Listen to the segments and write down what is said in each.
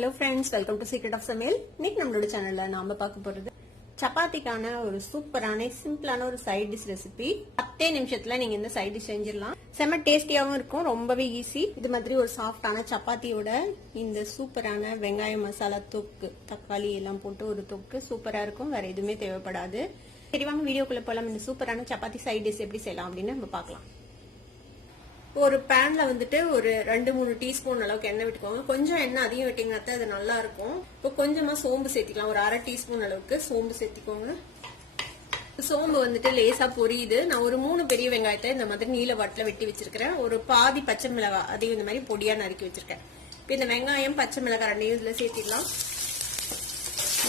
Hello friends, welcome to secret of சமையல். இன்னைக்கு நம்மளோட சேனல்ல நாம பார்க்க போறது சப்பாத்திக்கான ஒரு சூப்பரான சிம்பிளான ஒரு சைட் டிஷ் ரெசிபி. 10 நிமிஷத்துல நீங்க இந்த சைட் டிஷ் செஞ்சிடலாம். செம்ம டேஸ்டியாவும் இருக்கும், ரொம்பவே ஈஸி. இது மாதிரி ஒரு சாஃப்டான சப்பாத்தியோட இந்த சூப்பரான வெங்காய மசாலா தொக்கு, தக்காளி எல்லாம் போட்டு ஒரு தொக்கு சூப்பரா இருக்கும். வேற எதுவுமே தேவைப்படாது. சரி வாங்க வீடியோக்குள்ள போலாம். இந்த சூப்பரான சப்பாத்தி சைட் டிஷ் எப்படி செய்யலாம் அப்படின்னு நம்ம பார்க்கலாம். ஒரு பேன்ல வந்துட்டு ஒரு 2-3 டீஸ்பூன் அளவுக்கு எண்ணெய் விட்டுக்கோங்க. கொஞ்சம் எண்ணெய் அதிகம் விட்டீங்கன்னா அது நல்லா இருக்கும். இப்போ கொஞ்சமா சோம்பு சேர்த்திக்கலாம். ஒரு 1/2 டீஸ்பூன் அளவுக்கு சோம்பு சேர்த்திக்கோங்க. சோம்பு வந்துட்டு லேசா பொரியுது. நான் ஒரு 3 பெரிய வெங்காயத்தை இந்த மாதிரி நீல வாட்டில வெட்டி வச்சிருக்கிறேன். ஒரு பாதி பச்சை மிளகாய் அதையும் இந்த மாதிரி பொடியா நறுக்கி வச்சிருக்கேன். இப்போ இந்த வெங்காயம் பச்சை மிளகாய் ரெண்டையும் இதுல சேர்த்திக்கலாம்.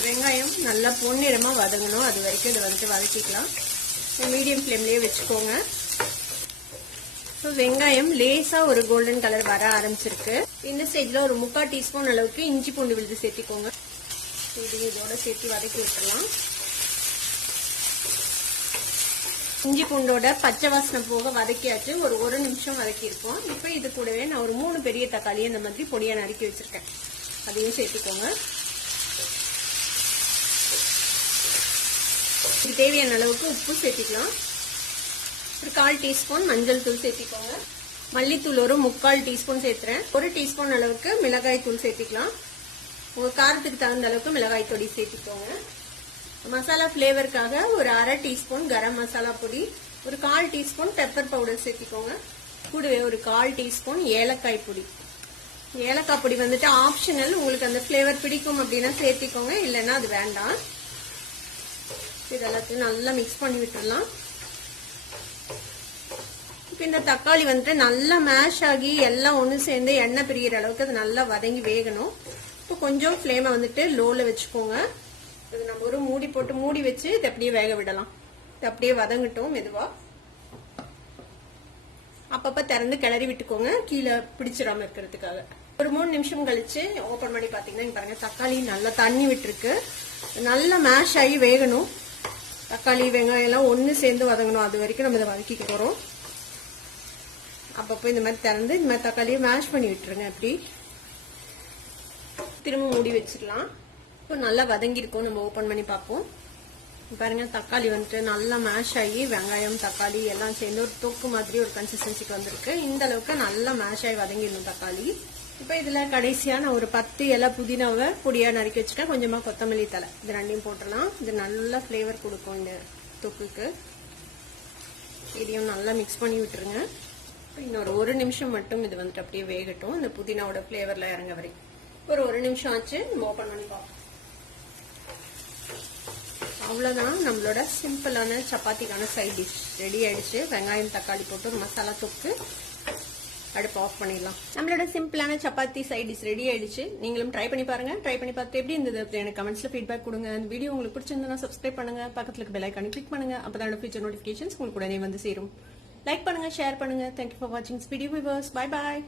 வெங்காயம் நல்லா பொன்னிறமா வதங்கணும், அது வரைக்கும் இதை வந்துட்டு வதக்கிக்கலாம். மீடியம் ஃப்ளேம்லயே வச்சுக்கோங்க. வெங்காயம் லேசா ஒரு கோல்டன் கலர் வர ஆரம்பிச்சிருக்கு. இந்த ஸ்டேஜ்ல ஒரு 3/4 டீஸ்பூன் அளவுக்கு இஞ்சி பூண்டு விழுது சேர்த்திக்கோங்க. இதோட சேர்த்து வதக்கி விட்டுறலாம். இஞ்சி பூண்டோட பச்சை வாசனை போக வதக்கியாச்சு. ஒரு 1 நிமிஷம் வதக்கி இருப்போம். இப்போ இது கூடவே நான் ஒரு 3 பெரிய தக்காளியை இந்த மாதிரி பொடியா நறுக்கி வச்சிருக்கேன், அதையும் சேர்த்துக்கோங்க. இதுக்கு தேவையான அளவுக்கு உப்பு சேர்த்திக்கலாம். ஒரு 1/4 டீஸ்பூன் மஞ்சள் தூள் சேர்த்திக்கோங்க. மல்லித்தூள் ஒரு 3/4 டீஸ்பூன் சேர்த்துறேன். 1 டீஸ்பூன் அளவுக்கு மிளகாய் தூள் சேர்த்திக்கலாம். உங்க காரத்துக்கு தகுந்த அளவுக்கு மிளகாய் பொடி சேர்த்திக்கோங்க. மசாலா பிளேவருக்காக ஒரு 1/2 டீஸ்பூன் கரம் மசாலா பொடி, ஒரு 1/4 டீஸ்பூன் பெப்பர் பவுடர் சேர்த்திக்கோங்க. கூடவே ஒரு 1/4 டீஸ்பூன் ஏலக்காய் பொடி. ஏலக்காய் பொடி வந்துட்டு ஆப்ஷனல், உங்களுக்கு அந்த பிளேவர் பிடிக்கும் அப்படின்னா சேர்த்திக்கோங்க, இல்லைன்னா அது வேண்டாம். இதெல்லாத்தையும் நல்லா மிக்ஸ் பண்ணி விட்டுடலாம். இந்த தக்காளி வந்துட்டு நல்லா மேஷ் ஆகி எல்லாம் ஒண்ணு சேர்ந்து எண்ணெய் பிரிகிற அளவுக்கு அது நல்லா வதங்கி வேகணும். இப்போ கொஞ்சம் ஃப்ளேமை வந்துட்டு லோல வச்சுக்கோங்க. இது நம்ம ஒரு மூடி போட்டு மூடி வச்சு இது அப்படியே வேக விடலாம். இது அப்படியே வதங்கட்டும் மெதுவா. அப்பப்ப திறந்து கிளறி விட்டுக்கோங்க, கீழே பிடிச்சிடாம இருக்கிறதுக்காக. ஒரு 3 நிமிஷம் கழிச்சு ஓபன் பண்ணி பாத்தீங்கன்னா பாருங்க, தக்காளி நல்லா தண்ணி விட்டுருக்கு. நல்லா மேஷ் ஆகி வேகணும். தக்காளி வெங்காயம் எல்லாம் ஒண்ணு சேர்ந்து வதங்கணும், அது வரைக்கும் நம்ம இதை வதக்கிக்க போறோம். அப்பப்போ இந்த மாதிரி திறந்து இந்த மாதிரி தக்காளியை மேஷ் பண்ணி விட்டுருங்க. அப்படி திரும்ப மூடி வச்சிடலாம். இப்போ நல்லா வதங்கிருக்கும், நம்ம ஓபன் பண்ணி பார்ப்போம். பாருங்க, தக்காளி வந்துட்டு நல்லா மேஷ் ஆகி வெங்காயம் தக்காளி எல்லாம் சேர்ந்து ஒரு தொக்கு மாதிரி ஒரு கன்சிஸ்டன்சிக்கு வந்திருக்கு. இந்த அளவுக்கு நல்லா மேஷ் ஆகி வதங்கிடணும் தக்காளி. இப்போ இதுல கடைசியா நான் ஒரு 10 இலை புதினாவை பொடியா நறுக்கி வச்சுட்டேன். கொஞ்சமா கொத்தமல்லி தலை, இது ரெண்டையும் போட்டுடலாம். இது நல்ல ஃபிளேவர் கொடுக்கும் இந்த தொக்குக்கு. இதையும் நல்லா மிக்ஸ் பண்ணி விட்டுருங்க. இன்னொரு 1 நிமிஷம் மட்டும் இது வந்துட்டு அப்படியே வேகட்டும், இந்த புதினாவோட பிளேவர்ல இறங்க வரை. ஒரு 1 நிமிஷம் ஆச்சு, நம்ம ஓபன் பண்ணி பார்ப்போம். அவ்வளவுதான், நம்மளோட சிம்பிளான சப்பாத்திக்கான சைட் டிஷ் ரெடி ஆயிடுச்சு. வெங்காயம் தக்காளி போட்டு ஒரு மசாலா தொக்கு. அடுப்பு ஆஃப் பண்ணிடலாம். நம்மளோட சிம்பிளான சப்பாத்தி சைட் டிஷ் ரெடி ஆயிடுச்சு. நீங்களும் ட்ரை பண்ணி பாருங்க. ட்ரை பண்ணி பார்த்து எப்படி இருந்தது எனக்கு கமெண்ட்ஸ்ல ஃபீட்பேக் கொடுங்க. இந்த வீடியோ உங்களுக்கு பிடிச்சிருந்தா சப்ஸ்கிரைப் பண்ணுங்க, பக்கத்துல இருக்க பெல் ஐகானை கிளிக் பண்ணுங்க. அப்பதான் ஃபியூச்சர் நோட்டிபிகேஷன்ஸ் உங்களுக்கு உடனே வந்து சேரும். லைக் பண்ணுங்க, ஷேர் பண்ணுங்க. தேங்க்யூ ஃபார் வாட்சிங் this video viewers. Bye bye.